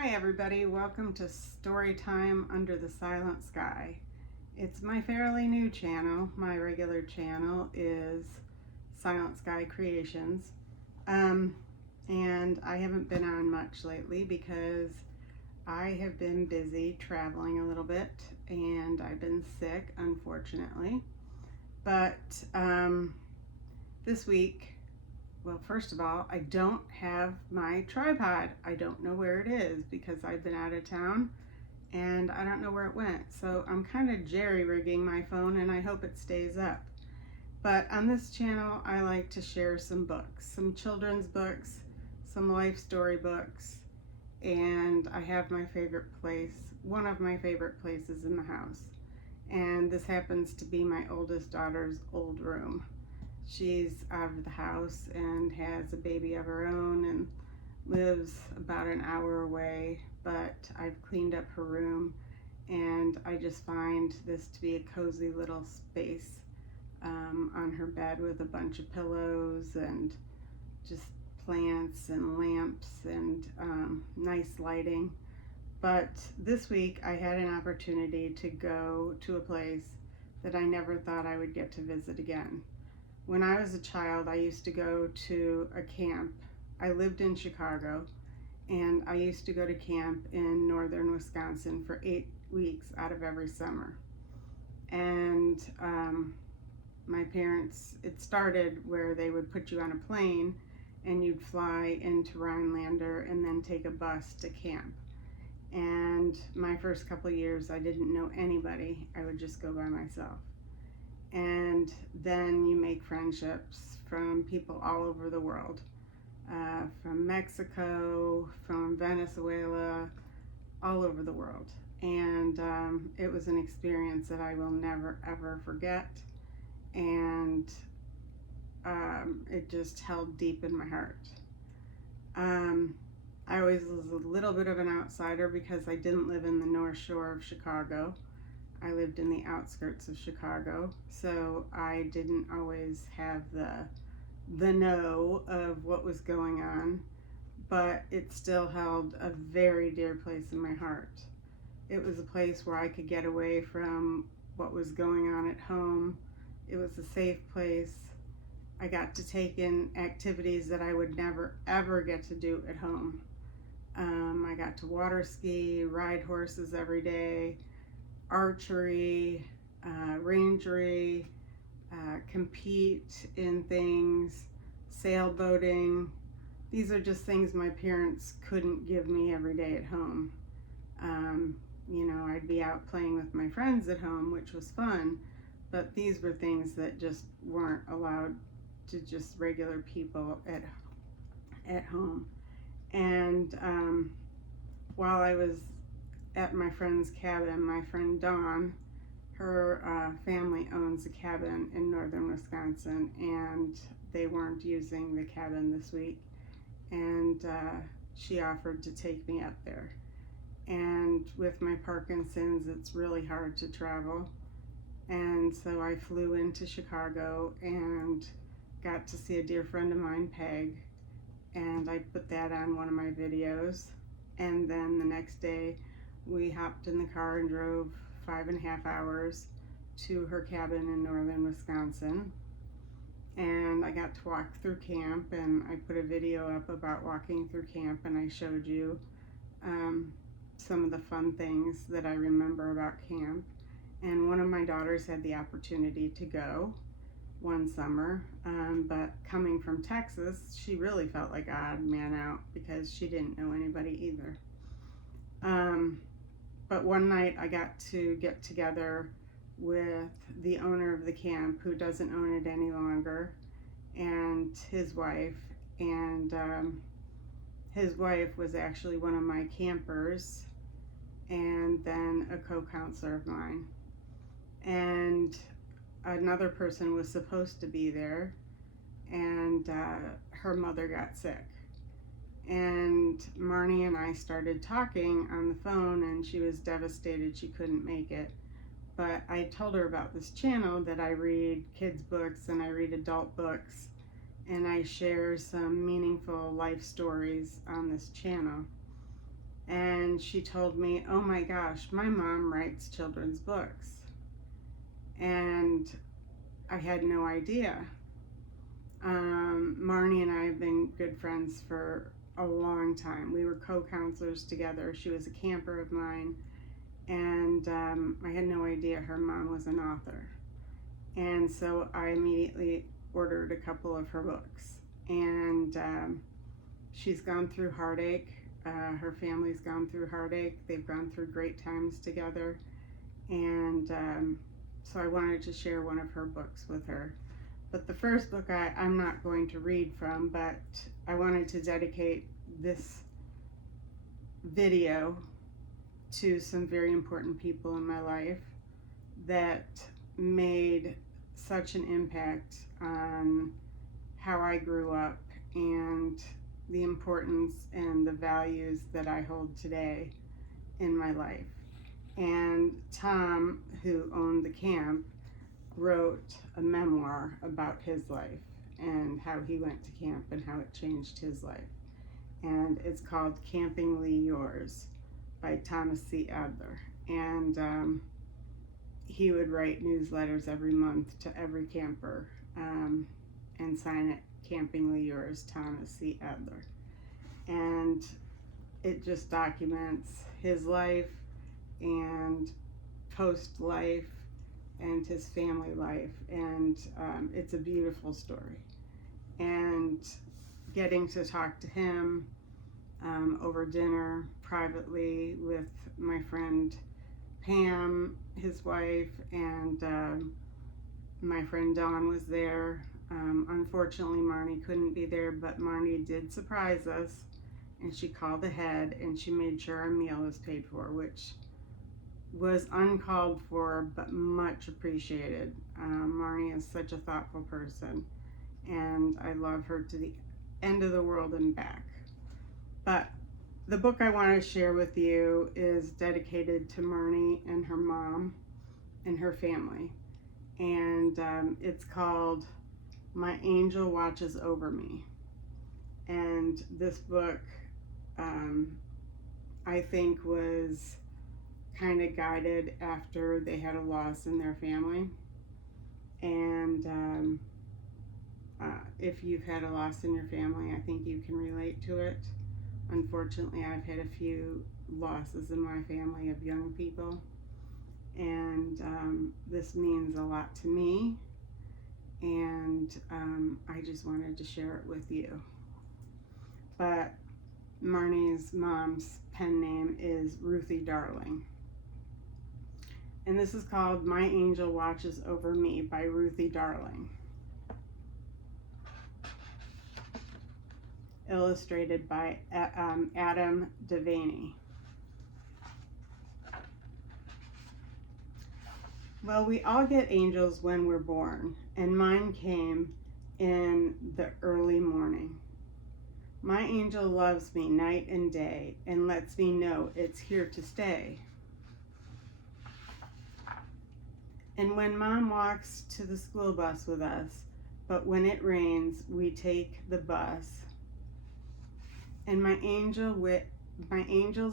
Hi everybody, welcome to Storytime Under the Silent Sky. It's my fairly new channel. My regular channel is Silent Sky Creations. And I haven't been on much lately because I have been busy traveling a little bit and I've been sick, unfortunately. But this week, well, first of all, I don't have my tripod. I don't know where it is because I've been out of town and I don't know where it went. So I'm kind of jerry-rigging my phone and I hope it stays up. But on this channel, I like to share some books, some children's books, some life story books, and I have my favorite place, one of my favorite places in the house. And this happens to be my oldest daughter's old room. She's out of the house and has a baby of her own and lives about an hour away, but I've cleaned up her room and I just find this to be a cozy little space on her bed with a bunch of pillows and just plants and lamps and nice lighting. But this week I had an opportunity to go to a place that I never thought I would get to visit again. When I was a child, I used to go to a camp. I lived in Chicago, and I used to go to camp in northern Wisconsin for 8 weeks out of every summer. And my parents, it started where they would put you on a plane and you'd fly into Rhinelander and then take a bus to camp. And my first couple years, I didn't know anybody. I would just go by myself. And then you make friendships from people all over the world, from Mexico, from Venezuela, all over the world. And it was an experience that I will never ever forget, and it just held deep in my heart. I always was a little bit of an outsider because I didn't live in the North Shore of Chicago. I lived in the outskirts of Chicago, so I didn't always have the know of what was going on, but it still held a very dear place in my heart. It was a place where I could get away from what was going on at home. It was a safe place. I got to take in activities that I would never ever get to do at home. I got to water ski, ride horses every day, archery, rangery, compete in things, sailboating. These are just things my parents couldn't give me every day at home. I'd be out playing with my friends at home, which was fun, but these were things that just weren't allowed to just regular people at home. And while I was at my friend's cabin, my friend Dawn, her family owns a cabin in northern Wisconsin, and they weren't using the cabin this week, and she offered to take me up there. And with my Parkinson's, it's really hard to travel, and so I flew into Chicago and got to see a dear friend of mine, Peg, and I put that on one of my videos. And then the next day we hopped in the car and drove 5.5 hours to her cabin in northern Wisconsin. And I got to walk through camp, and I put a video up about walking through camp, and I showed you some of the fun things that I remember about camp. And one of my daughters had the opportunity to go one summer, but coming from Texas, she really felt like odd man out because she didn't know anybody either. But one night I got to get together with the owner of the camp, who doesn't own it any longer, and his wife. And his wife was actually one of my campers and then a co-counselor of mine. And another person was supposed to be there, and her mother got sick. And Marnie and I started talking on the phone, and she was devastated she couldn't make it. But I told her about this channel that I read kids' books and I read adult books, and I share some meaningful life stories on this channel. And she told me, oh my gosh, my mom writes children's books. And I had no idea. Marnie and I have been good friends for a long time. We were co-counselors together. She was a camper of mine, and I had no idea her mom was an author. And so I immediately ordered a couple of her books. And she's gone through heartache. Her family's gone through heartache. They've gone through great times together. And so I wanted to share one of her books with her. But the first book I'm not going to read from, but I wanted to dedicate this video to some very important people in my life that made such an impact on how I grew up and the importance and the values that I hold today in my life. And Tom, who owned the camp, wrote a memoir about his life and how he went to camp and how it changed his life. And it's called Campingly Yours by Thomas C. Adler. And he would write newsletters every month to every camper and sign it Campingly Yours, Thomas C. Adler. And it just documents his life and post life and his family life, and it's a beautiful story. And getting to talk to him over dinner privately with my friend Pam, his wife, and my friend Dawn was there. Unfortunately, Marnie couldn't be there, but Marnie did surprise us, and she called ahead and she made sure our meal was paid for, which was uncalled for but much appreciated. Marnie is such a thoughtful person, and I love her to the end of the world and back. But the book I want to share with you is dedicated to Marnie and her mom and her family, and it's called My Angel Watches Over Me. And this book I think was kind of guided after they had a loss in their family. And if you've had a loss in your family, I think you can relate to it. Unfortunately, I've had a few losses in my family of young people, and this means a lot to me, and I just wanted to share it with you. But Marnie's mom's pen name is Ruthie Darling. And this is called My Angel Watches Over Me by Ruthie Darling. Illustrated by Adam Devaney. Well, we all get angels when we're born, and mine came in the early morning. My angel loves me night and day and lets me know it's here to stay. And when Mom walks to the school bus with us, but when it rains, we take the bus. And my angel's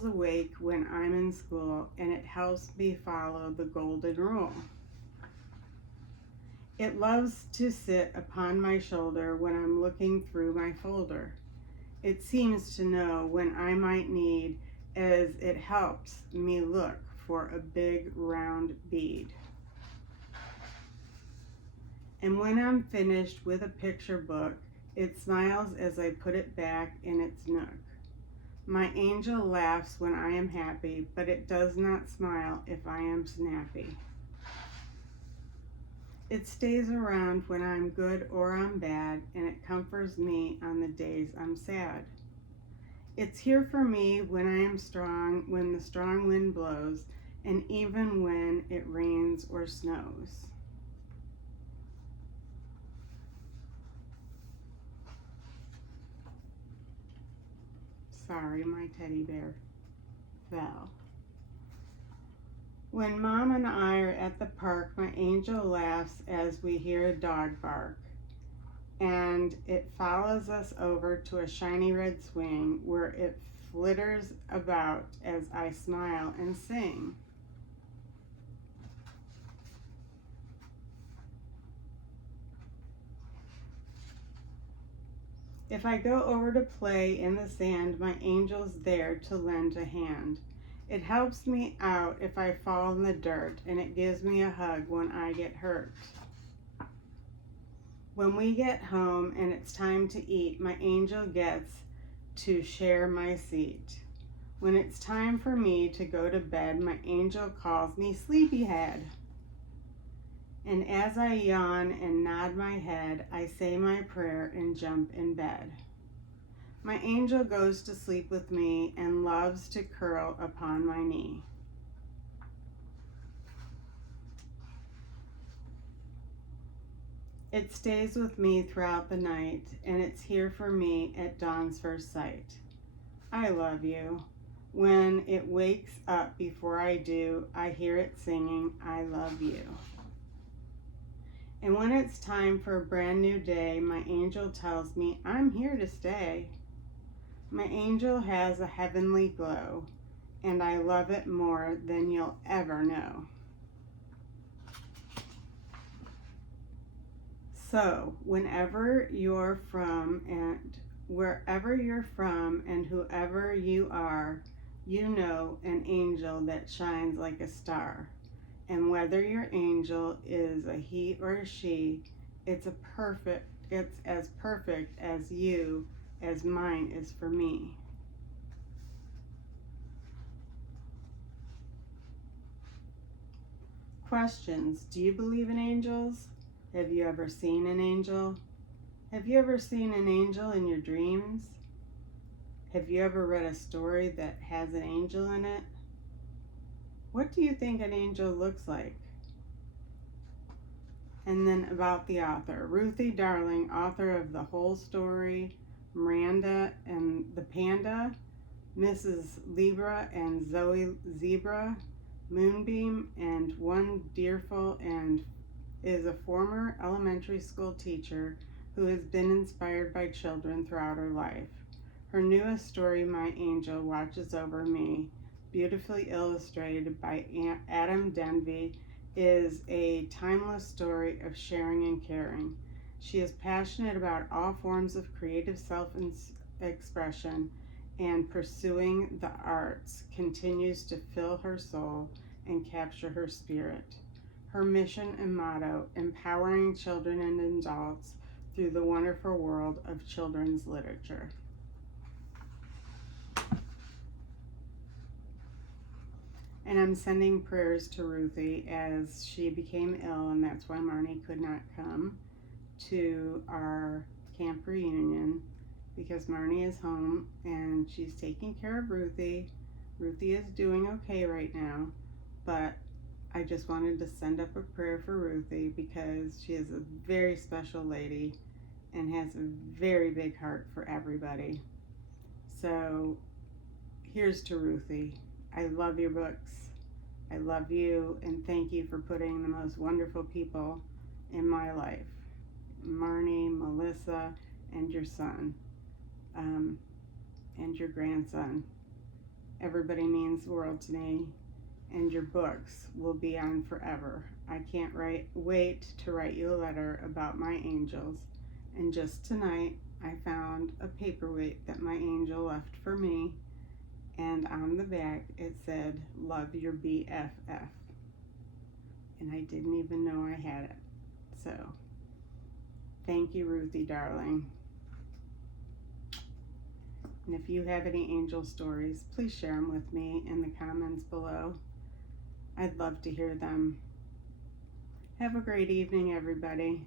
awake when I'm in school, and it helps me follow the golden rule. It loves to sit upon my shoulder when I'm looking through my folder. It seems to know when I might need, as it helps me look for a big round bead. And when I'm finished with a picture book, it smiles as I put it back in its nook. My angel laughs when I am happy, but it does not smile if I am snappy. It stays around when I'm good or I'm bad, and it comforts me on the days I'm sad. It's here for me when I am strong, when the strong wind blows, and even when it rains or snows. Sorry, my teddy bear fell. When Mom and I are at the park, my angel laughs as we hear a dog bark, and it follows us over to a shiny red swing where it flitters about as I smile and sing. If I go over to play in the sand, my angel's there to lend a hand. It helps me out if I fall in the dirt, and it gives me a hug when I get hurt. When we get home and it's time to eat, my angel gets to share my seat. When it's time for me to go to bed, my angel calls me sleepyhead. And as I yawn and nod my head, I say my prayer and jump in bed. My angel goes to sleep with me and loves to curl upon my knee. It stays with me throughout the night, and it's here for me at dawn's first sight. I love you. When it wakes up before I do, I hear it singing, I love you. And when it's time for a brand new day, my angel tells me I'm here to stay. My angel has a heavenly glow, and I love it more than you'll ever know. So, wherever you're from and whoever you are, you know an angel that shines like a star. And whether your angel is a he or a she, it's as perfect as you as mine is for me. Questions. Do you believe in angels? Have you ever seen an angel? Have you ever seen an angel in your dreams? Have you ever read a story that has an angel in it? What do you think an angel looks like? And then about the author. Ruthie Darling, author of The Whole Story, Miranda and the Panda, Mrs. Libra and Zoe Zebra, Moonbeam, and One Deerful, and is a former elementary school teacher who has been inspired by children throughout her life. Her newest story, My Angel Watches Over Me, beautifully illustrated by Adam Denby, is a timeless story of sharing and caring. She is passionate about all forms of creative self-expression, and pursuing the arts continues to fill her soul and capture her spirit. Her mission and motto, empowering children and adults through the wonderful world of children's literature. And I'm sending prayers to Ruthie as she became ill, and that's why Marnie could not come to our camp reunion, because Marnie is home and she's taking care of Ruthie. Ruthie is doing okay right now, but I just wanted to send up a prayer for Ruthie because she is a very special lady and has a very big heart for everybody. So here's to Ruthie. I love your books. I love you, and thank you for putting the most wonderful people in my life. Marnie, Melissa, and your son, and your grandson. Everybody means the world to me, and your books will be on forever. I can't wait to write you a letter about my angels. And just tonight, I found a paperweight that my angel left for me, and on the back it said, love your BFF. And I didn't even know I had it. So, thank you, Ruthie darling. And if you have any angel stories, please share them with me in the comments below. I'd love to hear them. Have a great evening, everybody.